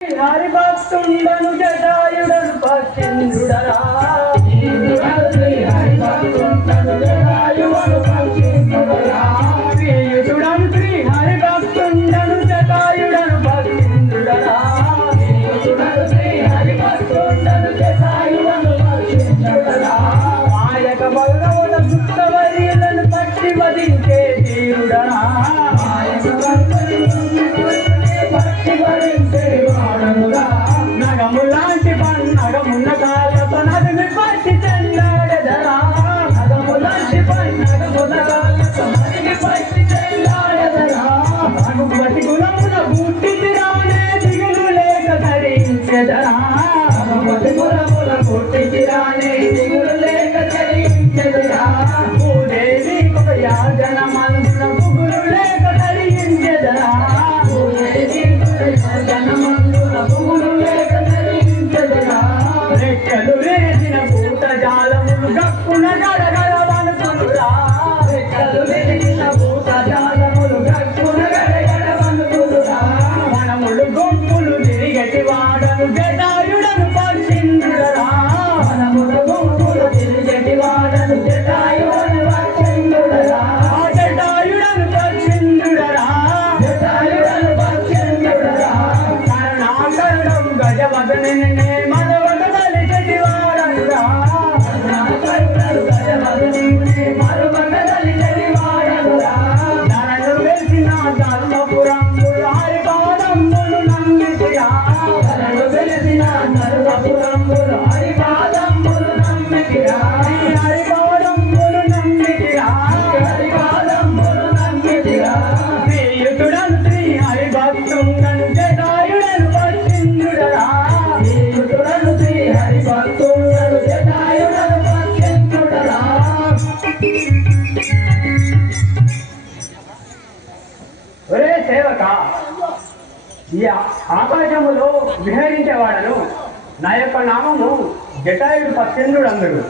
హరిభక్తుండను జటాయుడను పక్షింద్రుడరా హరిభక్తుండను జటాయుడను పక్షింద్రుడరా శ్రీయుతుడను శ్రీ హరిభక్తుండను జటాయుడను పక్షింద్రుడరా శ్రీయుతుడను శ్రీ హరిభక్తుండను జటాయుడను పక్షింద్రుడరా మాయక భగవత సుత్తవరీలను పట్టి వధించే తీరుడరా మాయక పట్టి వధించే నగములాంటి నగమున్న కాళ్ళతో నదిని పట్టి చెల్లాడెదరా నగములాంటి నగమున్న కాళ్ళతో నదిని పట్టి చెల్లాడెదరా భగవతి కులమున పుట్టితిరానే దిగులు లేక ధరించెదరా భగవతి కులమున పుట్టితిరానే దిగులు లేక ధరించెదరా భూదేవి ఒక యాజన మందున పుగులు లేక ధరించెదరా భూదేవి యాజన మందున పుగులు లేక ధరించెదరా రెక్కలు వేసిన పూట జాలములు గక్కున గడగడవనుకునురా రెక్కలు వేసిన పూట జాలములు గక్కున గడగడవనుకునురా మనములు గుంపులు తిరిగటి వాడను జటాయుడను పక్షింద్రుడరా మనములు గుంపులు తిరిగటి వాడను జటాయుడను పక్షింద్రుడరా జటాయుడను పక్షింద్రుడరా జటాయుడను పక్షింద్రుడరా కరుణాకరుడం గజవదననే మనవట దలిచెటి వాడనురా కరుణాకరుడు గజవదననే మనవట దలిచెటి వాడనురా ధరలు వెలిసిన ధర్మపురంబులు హరిపాదంబులు నమ్మితిరా ధరలు వెలిసిన ధర్మపురంబులు హరిపాదంబులు నమ్మితిరా హరిపాదంబులు నమ్మితిరా హరిపాదంబులు నమ్మితిరా శ్రీయుతుడను శ్రీ హరిభక్తుండను జటాయుడను పక్షింద్రుడరా శ్రీయుతుడను శ్రీ హరిభక్తుండను జటాయుడను పక్షింద్రుడరా ఒరే సేవక ఈ ఆకాశములో విహరించేవాడను నా యొక్క నామము జటాయుడు పక్షింద్రుడు అందరు